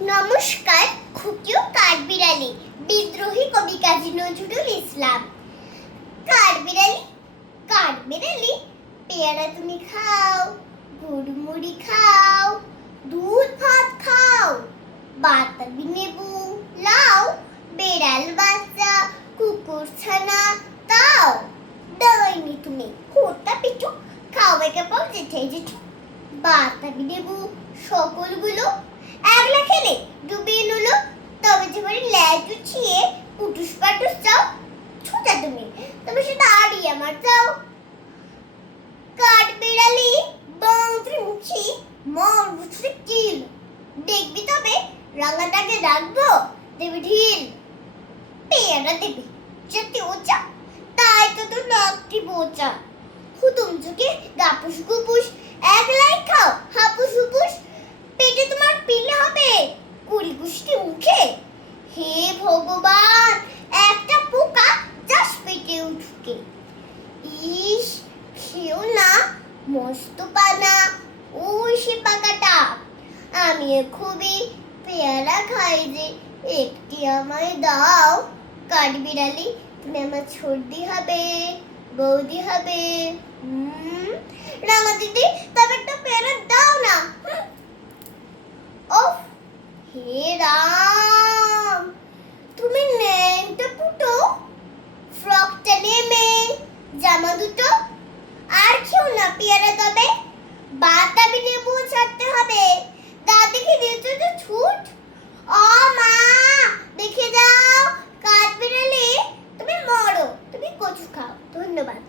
নমস্কার। খুকি ও কাঠবিড়ালি, বিদ্রোহী কবি কাজী নজরুল ইসলাম। কাঠবিড়ালি, কাঠবিড়ালি, পেয়ারা তুমি খাও, গুড়মুড়ি খাও, দুধ ভাত খাও, বাতাবি লেবু লাও, বেড়াল বাচ্চা কুকুর ছানা তাও, ডাইনি তুমি হোতা পিছু, খাও একে পাও যেটাই যেটু, বাতাবি লেবু সকলগুলো একলা খেলে ডুবিয়ে নুলো, তবে তোমার ল্যাজ উঠিয়ে পুটুস পাটুস চাও, ছুটা তুমি তবে সেটা আড়ি আমার চাও। কাঠবিড়ালি বাঁধরে মুখি মর বুঝতে কিল, দেখবি তবে রাঙাটাকে রাখবো দেবে ঢিল, পেয়ারা দেবে যেতে ওচা, তাই তো তোর নাকটি বোচা, হুতুম চোখে গাপুস গুপুস, একলাই খাও হাপুস হুপুস, পেটে তোমার পিলে হবে কুড়ি গুষ্টি মুখে, হে ভগবান একটা পোকা যাস পেটে উঠকে, ইস খেও না মস্ত পানা, ওই সে পাকাটা, আমি খুবই পেয়ারা খাই যে একটি আমায় দাও। কাঠবিড়ালি তুমি আমার সর্দি হবে, বৌদি হবে, রাঙা দিদি তবে একটা পেয়ারা দাও না। ওহ হে রাম, তুমি ন্যাংটা ফুটো, ফ্রকটা নেমে জামা দুটো, আর খেও না পেয়ারা তবে, বাতাবি লেবু ছাড়তে হবে, দাদিকে দিয়েছো তো ছুট, ও মা দেখে যাও কাঠবিড়ালি তুমি মরো, তুমি কচু খাও। ধন্যবাদ।